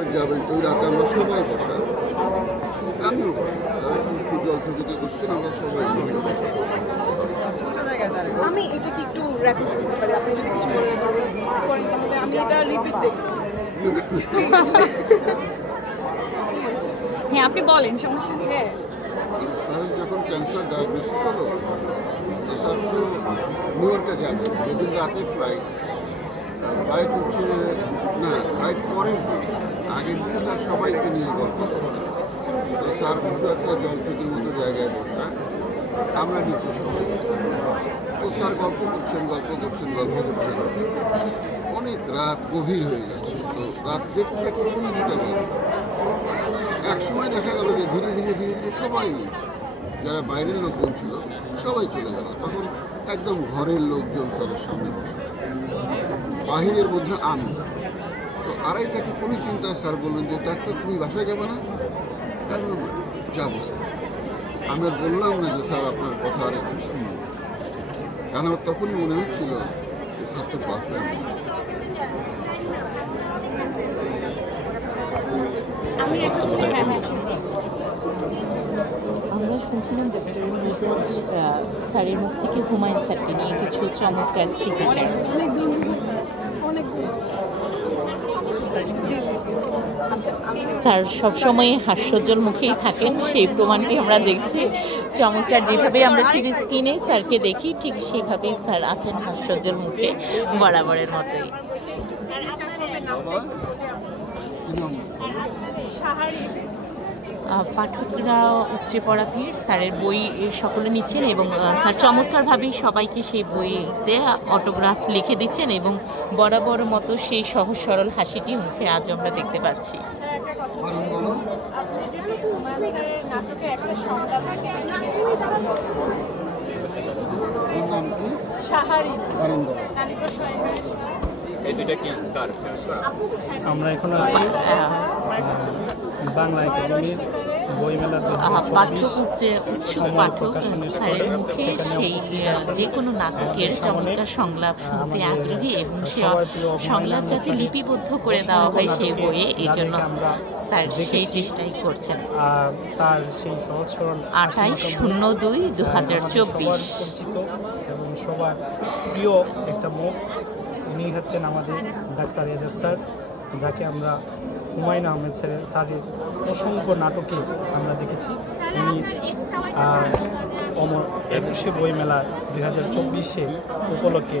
Park যাবেন, ওই রাতে আমরা সবাই বসা, আমিও বসা, জলছবিতে বসছেন, আমরা সবাই বসা। আমি এটাকে একটু র্যাপিড করতে পারি, আপনি যদি কিছু মনে করেন তাহলে আমি এটা রিপিট দেখি। হ্যাঁ আপনি বলেন, সমস্যা নেই। হ্যাঁ স্যারের যখন ক্যান্সার ডায়াগনোসিস হলো, তো স্যার তো নিউ ইয়র্কে যাবেন, যেদিন রাতে ফ্লাইট হচ্ছে না, ফ্লাইট পরের দিন, আগের দিন স্যার সবাইকে নিয়ে গল্প করেন। তো স্যার কিছু একটা জলছুটির মতো জায়গায় বসা, আমরা নিচে সবাই। তো স্যার গল্প করছেন, অনেক রাত গভীর হয়ে গেছে। তো রাত দেখতে একটু সময় দিতে পারে। এক সময় দেখা গেল যে ধীরে ধীরে সবাই, যারা বাইরের লোকজন ছিল সবাই চলে গেল। তখন একদম ঘরের লোকজন স্যারের সামনে বসে, বাহিরের মধ্যে আমি। তো আড়াইটাকে কোনো চিন্তায় স্যার বললেন যে ডাক্তার তুমি বাসায় যাবে না? যাবো স্যার। আমি আর বললাম না যে স্যার আপনার কথা আর একটু শুনুন, কারণ আমার তখন মনে হচ্ছিল যে স্যার তো বাসায় নেই। আমরা শুনছিলাম ডক্টর মিজাজ স্যারের মুখ থেকে হুমায়ুন স্যারকে নিয়ে কিছু চমৎকার স্মৃতিচার। স্যার সবসময় হাস্যোজ্জ্বল মুখেই থাকেন, সেই প্রমাণটি আমরা দেখছি। চমৎকার যেভাবে আমরা টিভি স্ক্রিনে স্যারকে দেখি, ঠিক সেভাবেই স্যার আছেন হাস্যোজ্জ্বল মুখে, বরাবরের মতোই। পাঠকরা উপচে পড়া ভিড়, স্যারের বই সকলে নিচ্ছেন এবং স্যার চমৎকারভাবেই সবাইকে সেই বইতে অটোগ্রাফ লিখে দিচ্ছেন এবং বরাবর মতো সেই সহজ সরল হাসিটি মুখে আজ আমরা দেখতে পাচ্ছি। আমরা এখন আছি বাংলা একাডেমির বইমেলার পাঠক উৎসুক পাঠক স্যারের মুখে সেই যে কোনো নাটকের চমৎকার সংলাপ শুনতে আগ্রহী এবং সে সংলাপ যাতে লিপিবদ্ধ করে দেওয়া হয় সেই বইয়ে, এই জন্য স্যার সেই চেষ্টাই করছেন। তার সেই সহজ সরল 28/02/2024 পরিচিত এবং সবার প্রিয় একটা মুখ, উনি হচ্ছেন আমাদের ডাক্তার এজাজ স্যার, যাকে আমরা হুমায়ুন আহমেদ স্যারের অসংখ্য নাটকে আমরা দেখেছি। উনি অমর 21শে বইমেলা 2024 উপলক্ষে